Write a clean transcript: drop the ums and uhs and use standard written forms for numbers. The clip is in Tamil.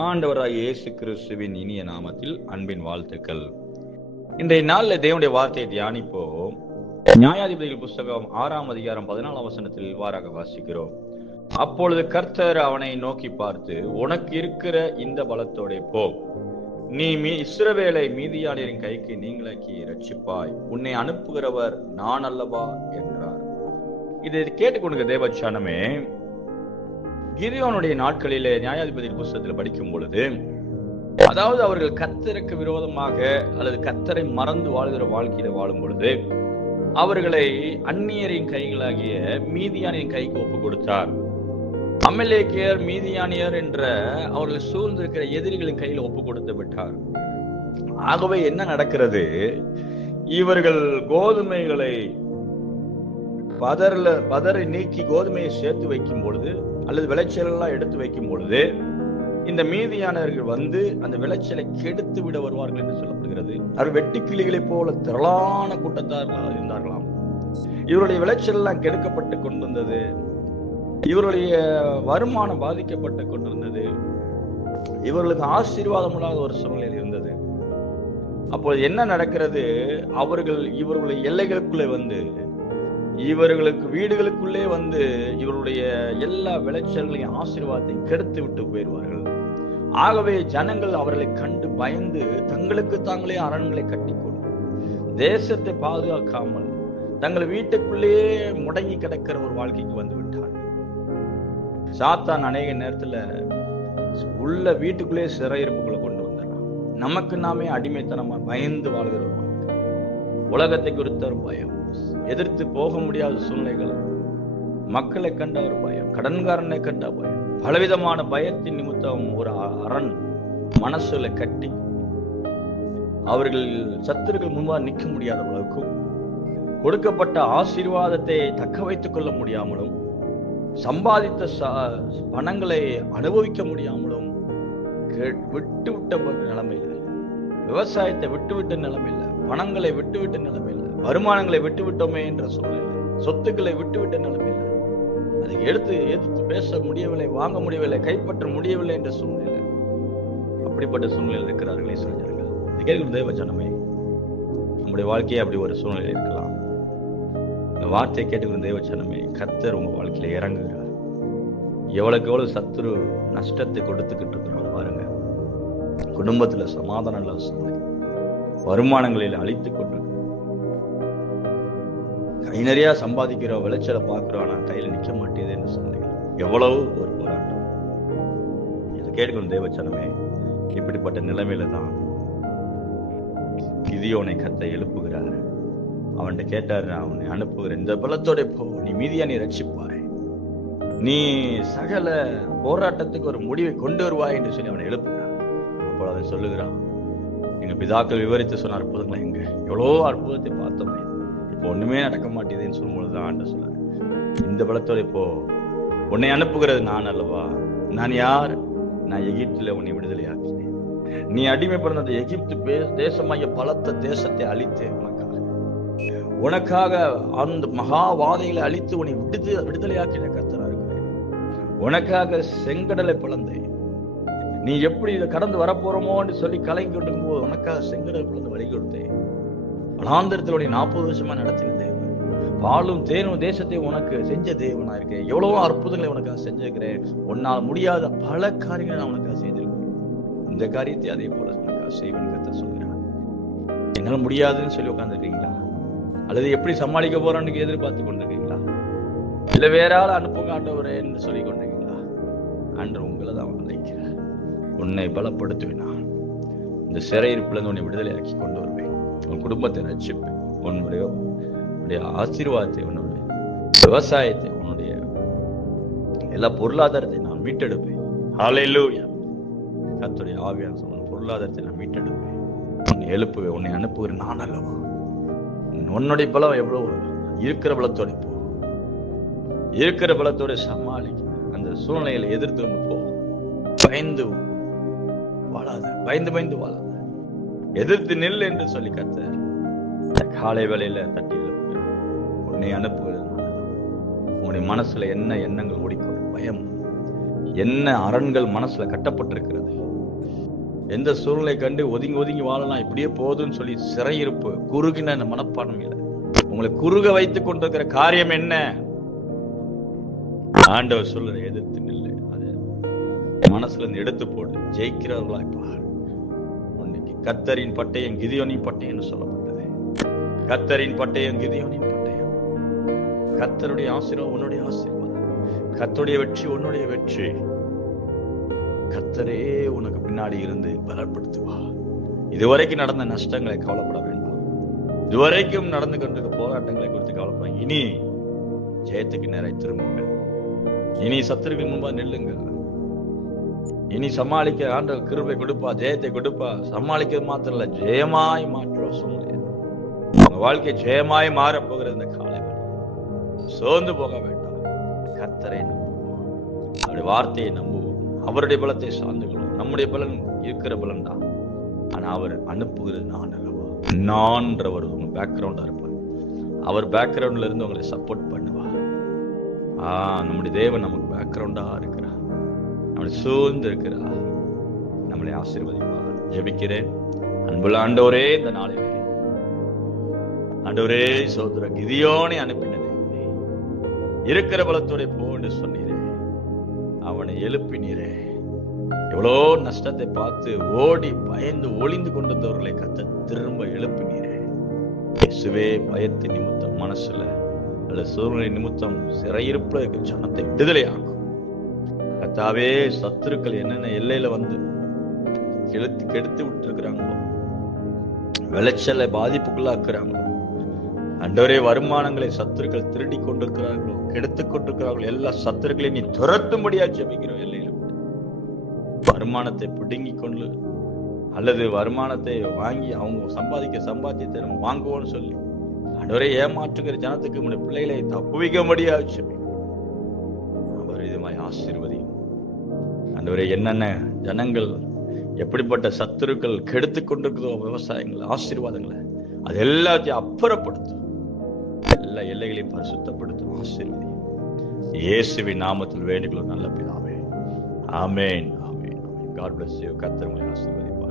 ஆண்டவராகிய இயேசு கிறிஸ்துவின் இனிய நாமத்தில் அன்பின் வாழ்த்துக்கள். இன்றைய நாளில் தேவனுடைய வார்த்தையை தியானிப்போம். நியாயாதிபதிகள் புஸ்தகம் 6ஆம் அதிகாரம் 14ஆம் வசனத்தில் இவ்வாறாக வாசிக்கிறோம். அப்பொழுது கர்த்தர் அவனை நோக்கி பார்த்து, உனக்கு இருக்கிற இந்த பலத்தோட போ, நீ இஸ்ரவேலை மீதியானியரின் கைக்கு நீங்களாக்கி இரட்சிப்பாய், உன்னை அனுப்புகிறவர் நான் அல்லவா என்றார். இதை கேட்டுக்கொண்டு தேவச்சானமே, கிதியோனுடைய நாட்களிலே நியாயாதிபதி புஸ்தகத்தில் படிக்கும் பொழுது, அதாவது அவர்கள் கர்த்தருக்கு விரோதமாக அல்லது கர்த்தரை மறந்து வாழ்கிற வாழ்க்கையில வாழும் பொழுது அவர்களை அந்நியரின் கைகளாகிய மீதியானியரின் கைக்கு ஒப்பு கொடுத்தார். அமலேக்கியர், மீதியானியர் என்ற அவர்கள் சூழ்ந்திருக்கிற எதிரிகளின் கையில் ஒப்பு கொடுத்து விட்டார். ஆகவே என்ன நடக்கிறது? இவர்கள் கோதுமைகளை பதரை நீக்கி கோதுமையை சேர்த்து வைக்கும் பொழுது அல்லது விளைச்சலெல்லாம் எடுத்து வைக்கும் பொழுது இந்த மீதியானவர்கள் வந்து அந்த விளைச்சலை கெடுத்து விட வருவார்கள் என்று சொல்லப்படுகிறது. அவர் வெட்டுக்கிளிகளைப் போல திரளான கூட்டத்தார்களாக இருந்தார்களாம். இவருடைய விளைச்சல் எல்லாம் கெடுக்கப்பட்டு கொண்டிருந்தது. இவருடைய வருமானம் பாதிக்கப்பட்டு கொண்டிருந்தது. இவர்களுக்கு ஆசீர்வாதம் இல்லாத ஒரு சூழ்நிலை இருந்தது. அப்போது என்ன நடக்கிறது? அவர்கள் இவர்களுடைய எல்லைகளுக்குள்ளே வந்து, இவர்களுக்கு வீடுகளுக்குள்ளே வந்து இவருடைய எல்லா விளைச்சல்களையும் ஆசீர்வாதத்தையும் கெடுத்து விட்டு போயிடுவார்கள். ஆகவே ஜனங்கள் அவர்களை கண்டு பயந்து தங்களுக்கு தாங்களே அரண்களை கட்டிக்கொண்டு தேசத்தை பாதுகாக்காமல் தங்கள் வீட்டுக்குள்ளேயே முடங்கி கிடக்கிற ஒரு வாழ்க்கைக்கு வந்து விட்டார்கள். சாத்தான் அநேக நேரத்துல உள்ள வீட்டுக்குள்ளே சிறையிருப்புகளை கொண்டு வந்துடலாம். நமக்கு நாமே அடிமைத்தனமா பயந்து வாழ்கிற ஒரு வாழ்க்கை, உலகத்தை குறித்த ஒரு பயம், எதிர்த்து போக முடியாத சூழ்நிலைகள், மக்களை கண்ட ஒரு பயம், கடன்காரனை கண்ட பயம், பலவிதமான பயத்தின் நிமித்தம் ஒரு அரண் மனசுல கட்டி அவர்கள் சத்துருக்கள் முன்பாக நிற்க முடியாத அளவுக்கும், கொடுக்கப்பட்ட ஆசீர்வாதத்தை தக்க வைத்துக் கொள்ள முடியாமலும், சம்பாதித்த பணங்களை அனுபவிக்க முடியாமலும் விட்டுவிட்ட நிலைமையில, விவசாயத்தை விட்டுவிட்ட நிலைமையில, பணங்களை விட்டுவிட்ட நிலைமையில, வருமானங்களை விட்டுவிட்டோமே என்ற சூழ்நிலை, சொத்துக்களை விட்டுவிட்ட நிலைமையில, அதை எதிர்த்து பேச முடியவில்லை, வாங்க முடியவில்லை, கைப்பற்ற முடியவில்லை என்ற சூழ்நிலை, அப்படிப்பட்ட சூழ்நிலையில் இருக்கிறார்களே சொல்கிறார்கள். கேட்கிற தேவஜனமே, நம்முடைய வாழ்க்கையை அப்படி ஒரு சூழ்நிலை இருக்கலாம். இந்த வார்த்தையை கேட்டுக்கிற தேவஜனமே, கர்த்தர் உங்க வாழ்க்கையில இறங்குகிறார். எவ்வளவுக்கு எவ்வளவு சத்துரு நஷ்டத்தை கொடுத்துக்கிட்டு இருக்கிறாங்க பாருங்க. குடும்பத்துல சமாதானம் இல்லாத சூழ்நிலை, வருமானங்களில் அழித்து கொண்டு, கை நிறைய சம்பாதிக்கிற விளைச்சலை பார்க்கிறோம், ஆனா கையில நிக்க மாட்டேது என்று சொன்னீங்க. எவ்வளவு ஒரு போராட்டம். இதை கேட்கணும் தேவச்சனமே, இப்படிப்பட்ட நிலைமையில தான் கிதியோனை கர்த்தர் எழுப்புகிறார். அவன்கிட்ட கேட்டாரு, அவனை அனுப்புகிற இந்த பலத்தோட போ, நீ மீதியானை ரட்சிப்பாய், நீ சகல போராட்டத்துக்கு ஒரு முடிவை கொண்டு வருவாய் என்று சொல்லி அவனை எழுப்புகிறான். அப்போ அவன் சொல்லுகிறான், எங்க பிதாக்கள் விவரித்து சொன்ன அற்புதங்களை எங்க எவ்வளோ அற்புதத்தை பார்த்தோமே, ஒண்ணுமே நடக்க மாட்டேதுன்னு சொல்லும்போதுதான் ஆண்டு சொல்றாரு, இந்த பலத்தோட இப்போ உன்னை அனுப்புகிறது நான் அல்லவா? நான் யார்? நான் எகிப்துல உன்னை விடுதலை ஆக்கினேன். நீ அடிமைப்படுத்த அந்த எகிப்து தேசமாகிய பலத்த தேசத்தை அழித்து உனக்காக அந்த மகாவாதைகளை அழித்து உன்னை விடுதலையாக்கின கர்த்தரா இருக்கிறேன். உனக்காக செங்கடலை பிளந்தேன். நீ எப்படி இதை கடந்து வரப்போறோமோ என்று சொல்லி கலங்கி கொண்டிருக்கும் போது உனக்காக செங்கடலை பிளந்து வழி கொடுத்தேன். வனாந்தரத்தினுடைய 40 வருஷமா நடத்தின தேவன், பாலும் தேனும் தேசத்தை உனக்கு செஞ்ச தேவனா இருக்கேன். எவ்வளவோ அற்புதங்களை உனக்காக செஞ்சிருக்கிறேன். உன்னால் முடியாத பல காரியங்களை நான் உனக்காக செய்திருக்கிறேன். இந்த காரியத்தை அதே போல உனக்காக செய்வேன் கர்த்தர் சொல்கிறார். என்னால் முடியாதுன்னு சொல்லி உட்கார்ந்துருக்கீங்களா? அல்லது எப்படி சமாளிக்க போறோன்னு எதிர்பார்த்து கொண்டிருக்கீங்களா? இல்ல வேற ஆள் அனுப்புங்க ஆண்டவரே என்று சொல்லி கொண்டிருக்கீங்களா? ஆண்டவர் உங்களை தான் அழைக்கிறார். உன்னை பலப்படுத்துவேன். நான் இந்த சிறையிருப்புல உன்னை விடுதலையாக்கி கொண்டு வருவேன். உன் குடும்பத்தை ரட்சிப்பேன். உன்னுடைய ஆசீர்வாதத்தை, உன்னுடைய விவசாயத்தை, உன்னுடைய எல்லா பொருளாதாரத்தை நான் மீட்டெடுப்பேன். ஹல்லேலூயா. கர்த்தருடைய ஆவியான சொன்ன பொருளாதாரத்தை நான் மீட்டெடுப்பேன். உன்னை எழுப்புவேன். உன்னை அனுப்புகிறேன் நான் அல்லவா? உன்னுடைய பலம் எவ்வளவு இருக்கிற பலத்தோட போ, இருக்கிற பலத்தோட சமாளிக்க, அந்த சூழ்நிலைகளை எதிர்த்து கொண்டு போ. பயந்து வாழாத, பயந்து வாழாத, எதிர்த்து நில் என்று சொல்லி கர்த்தர் காலை வேளையில தட்டி எழுப்புகிறேன். உன்னை அனுப்புகிறது நான் அல்லவா? உன்னுடைய மனசுல என்ன எண்ணங்கள் ஓடிக்கொண்டு, பயம், என்ன அரண்கள் மனசுல கட்டப்பட்டிருக்கிறது, எந்த சூழ்நிலை கண்டு ஒதுங்கி ஒதுங்கி வாழலாம், இப்படியே போதுன்னு சொல்லி சிறையிருப்பு குறுகின மனப்பான்மையில உங்களை குறுக வைத்துக் கொண்டிருக்கிற காரியம் என்ன? ஆண்டவர் சொல்ற எதிர்த்து நில்லு, அது மனசுல இருந்து எடுத்து போடு, ஜெயிக்கிறவர்களாய் பார். இன்னைக்கு கர்த்தரின் பட்டயம் கிதியோனின் பட்டயம் சொல்லப்பட்டது. கர்த்தரின் பட்டயம் கிதியோனின் பட்டயம். கர்த்தருடைய ஆசீர்வாதம் உன்னுடைய ஆசீர்வாதம், கர்த்தருடைய வெற்றி உன்னுடைய வெற்றி. கர்த்தரே உனக்கு பின்னாடி இருந்து பலப்படுத்துவா. இதுவரைக்கும் நடந்த நஷ்டங்களை கவலைப்பட வேண்டாம், இதுவரைக்கும் நடந்து கொண்டிருக்க போராட்டங்களை குறித்து கவலைப்பட. இனி ஜெயத்துக்கு நேராய் திரும்புங்கள். இனி சத்துருக்கள் முன்பா நில்லுங்க. இனி சமாளிக்க ஆண்டவர் கிருபை கொடுப்பா, ஜெயத்தை கொடுப்பா. சமாளிக்கிறது மாத்திரம் இல்ல, ஜெயமாய் மாற்றுவா. சூழ்நிலை உங்க வாழ்க்கை ஜெயமாய் மாற போகிறது. இந்த காலை சோர்ந்து போக வேண்டாம், கர்த்தரை நம்புவோம், அவருடைய வார்த்தையை நம்புவோம், அவருடைய பலத்தை சார்ந்து கொள்வோம். நம்முடைய பலன் இருக்கிற பலன் தான், ஆனா அவர் அனுப்புகிறது நான் அல்லவா. நான்றவர் உங்க பேக்ரவுண்டா இருப்பார், அவர் பேக்ரவுண்ட்ல இருந்து உங்களை சப்போர்ட் பண்ணுவார். நம்முடைய தேவன் நமக்கு பேக்ரவுண்டா இருக்கிறார், நம்மளை சூழ்ந்து இருக்கிறார், நம்மளை ஆசீர்வதிப்பார். ஜெபிக்கிறேன். அன்புள்ள ஆண்டவரே, இந்த நாளிலே ஆண்டவரே சோதர கிதியோனை அனுப்பினதே இருக்கிற பலத்தோட போன்னு சொன்னீரே, அவனை எழுப்பினீரே. எவ்வளோ நஷ்டத்தை பார்த்து ஓடி பயந்து ஒளிந்து கொண்டிருந்தவர்களை கத்த திரும்ப எழுப்பினீரே. இயேசுவே, பயத்து நிமித்தம் மனசுல அல்ல சூழ்நிலை நிமித்தம் சிறையிருப்புல இருக்க ஜனத்தை விடுதலை ஆக்கும். கத்தாவே, சத்துருக்கள் என்னென்ன எல்லையில வந்து கெடுத்து விட்டு இருக்கிறாங்களோ, விளைச்சலை பாதிப்புக்குள்ளாக்குறாங்களோ, அண்டவரே வருமானங்களை சத்துருக்கள் திருடி கொண்டிருக்கிறார்களோ, கெடுத்து கொண்டிருக்கிறார்களோ, எல்லா சத்துருக்களையும் நீ துரத்தும்படியா ஜெபிக்கிறோம். எல்லையில வருமானத்தை பிடுங்கி கொண்டு அல்லது வருமானத்தை வாங்கி அவங்க சம்பாதித்தை நம்ம வாங்குவோம்னு சொல்லி அண்டவரே ஏமாற்றுகிற ஜனத்துக்கு உங்களுடைய பிள்ளைகளை தப்புவிக்கும்படியா ஜெபிக்கிறோம். அவர் இதுமாய் ஆசீர்வதியும். அண்டவரே, என்னென்ன ஜனங்கள் எப்படிப்பட்ட சத்துருக்கள் கெடுத்து கொண்டிருக்கிறதோ விவசாயங்கள் ஆசீர்வாதங்களை அது எல்லாத்தையும் அப்புறப்படுத்தும், எல்லா எல்லைகளையும் பரிசுத்தப்படுத்தும். ஆசீர்வதி இயேசுவின் நாமத்தில் வேண்டுகிறோம் நல்ல பிதாவே. ஆமென். ஆமென். God bless you. கர்த்தர் உங்களை ஆசீர்வதிப்பார்.